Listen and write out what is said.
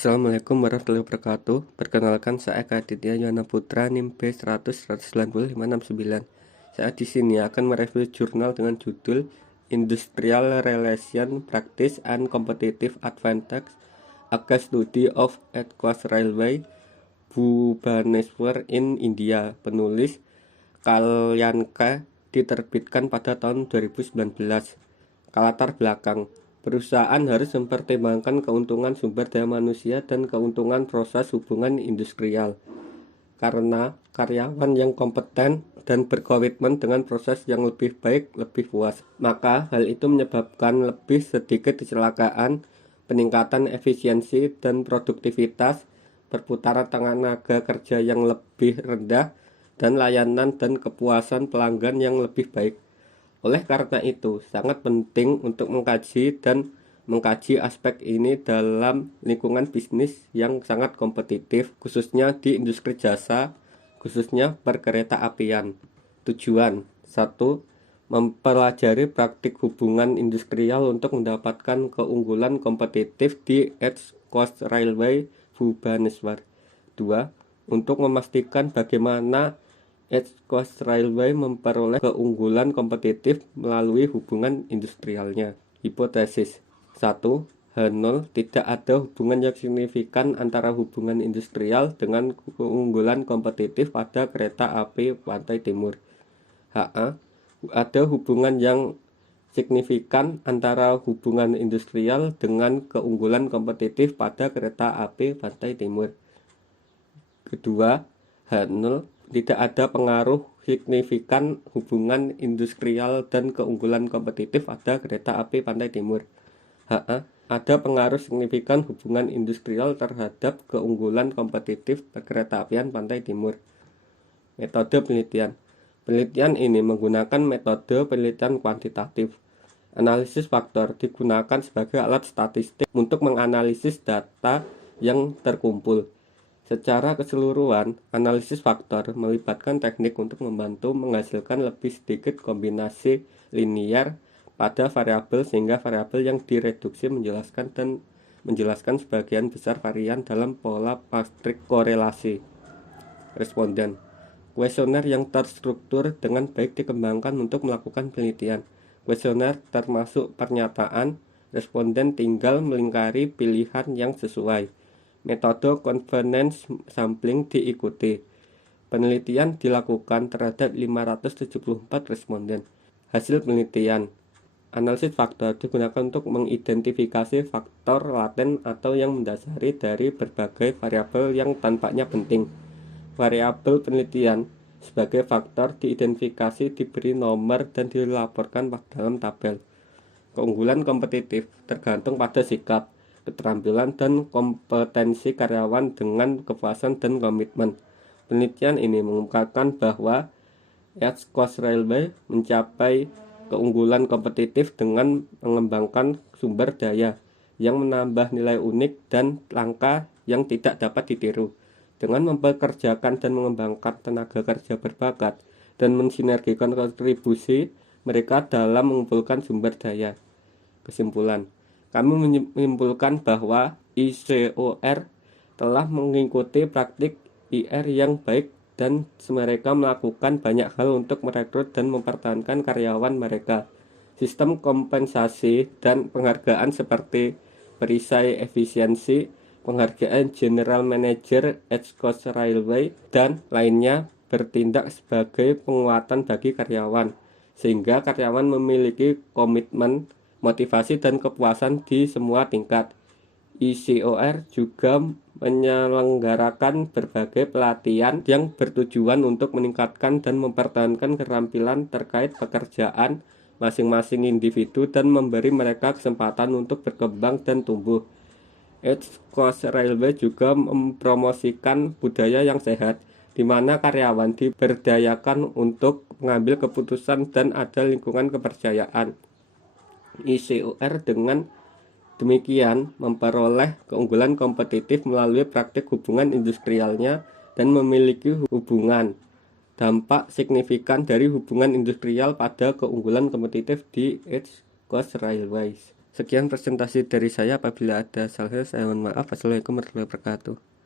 Assalamualaikum warahmatullahi wabarakatuh. Perkenalkan, saya Eka Aditya Yohana Putra, NIM B100-190-569. Saya di sini akan mereview jurnal dengan judul Industrial Relation Practice and Competitive Advantage, A Case Study of East Coast Railway, Bhubaneswar in India. Penulis Kalyanka, diterbitkan pada tahun 2019. Latar belakang: perusahaan harus mempertimbangkan keuntungan sumber daya manusia dan keuntungan proses hubungan industrial. Karena karyawan yang kompeten dan berkomitmen dengan proses yang lebih baik lebih puas, maka hal itu menyebabkan lebih sedikit kecelakaan, peningkatan efisiensi dan produktivitas, perputaran tenaga kerja yang lebih rendah, dan layanan dan kepuasan pelanggan yang lebih baik. Oleh karena itu, sangat penting untuk mengkaji aspek ini dalam lingkungan bisnis yang sangat kompetitif, khususnya di industri jasa, khususnya perkereta-apian. Tujuan: 1. Mempelajari praktik hubungan industrial untuk mendapatkan keunggulan kompetitif di East Coast Railway Bhubaneswar. 2. Untuk memastikan bagaimana East Coast Railway memperoleh keunggulan kompetitif melalui hubungan industrialnya. Hipotesis 1. H0 tidak ada hubungan yang signifikan antara hubungan industrial dengan keunggulan kompetitif pada kereta api pantai timur. HA. Ada hubungan yang signifikan antara hubungan industrial dengan keunggulan kompetitif pada kereta api pantai timur. Kedua, H0 tidak ada pengaruh signifikan hubungan industrial dan keunggulan kompetitif pada kereta api pantai timur. HA. Ada pengaruh signifikan hubungan industrial terhadap keunggulan kompetitif perkeretaapian pantai timur. Metode penelitian. Penelitian ini menggunakan metode penelitian kuantitatif. Analisis faktor digunakan sebagai alat statistik untuk menganalisis data yang terkumpul. Secara keseluruhan, analisis faktor melibatkan teknik untuk membantu menghasilkan lebih sedikit kombinasi linier pada variabel sehingga variabel yang direduksi menjelaskan sebagian besar varian dalam pola matrik korelasi. Responden. Kuesioner yang terstruktur dengan baik dikembangkan untuk melakukan penelitian. Kuesioner termasuk pernyataan, responden tinggal melingkari pilihan yang sesuai. Metode convenience sampling diikuti. Penelitian dilakukan terhadap 574 responden. Hasil penelitian. Analisis faktor digunakan untuk mengidentifikasi faktor laten atau yang mendasari dari berbagai variabel yang tampaknya penting. Variabel penelitian sebagai faktor diidentifikasi, diberi nomor, dan dilaporkan dalam tabel. Keunggulan kompetitif tergantung pada sikap, keterampilan, dan kompetensi karyawan dengan kepuasan dan komitmen. Penelitian ini mengungkapkan bahwa East Coast Railway mencapai keunggulan kompetitif dengan mengembangkan sumber daya yang menambah nilai unik dan langka yang tidak dapat ditiru, dengan mempekerjakan dan mengembangkan tenaga kerja berbakat dan mensinergikan kontribusi mereka dalam mengumpulkan sumber daya. Kesimpulan: kami menyimpulkan bahwa ICOR telah mengikuti praktik IR yang baik dan mereka melakukan banyak hal untuk merekrut dan mempertahankan karyawan mereka. Sistem kompensasi dan penghargaan seperti perisai efisiensi, penghargaan General Manager East Coast Railway, dan lainnya bertindak sebagai penguatan bagi karyawan, sehingga karyawan memiliki komitmen, motivasi, dan kepuasan di semua tingkat. ICOR juga menyelenggarakan berbagai pelatihan yang bertujuan untuk meningkatkan dan mempertahankan keterampilan terkait pekerjaan masing-masing individu dan memberi mereka kesempatan untuk berkembang dan tumbuh. East Coast Railway juga mempromosikan budaya yang sehat, di mana karyawan diberdayakan untuk mengambil keputusan dan ada lingkungan kepercayaan. ICOR dengan demikian memperoleh keunggulan kompetitif melalui praktik hubungan industrialnya dan memiliki dampak signifikan dari hubungan industrial pada keunggulan kompetitif di East Coast Railways. Sekian presentasi dari saya, apabila ada salahnya saya mohon maaf. Wassalamualaikum warahmatullahi wabarakatuh.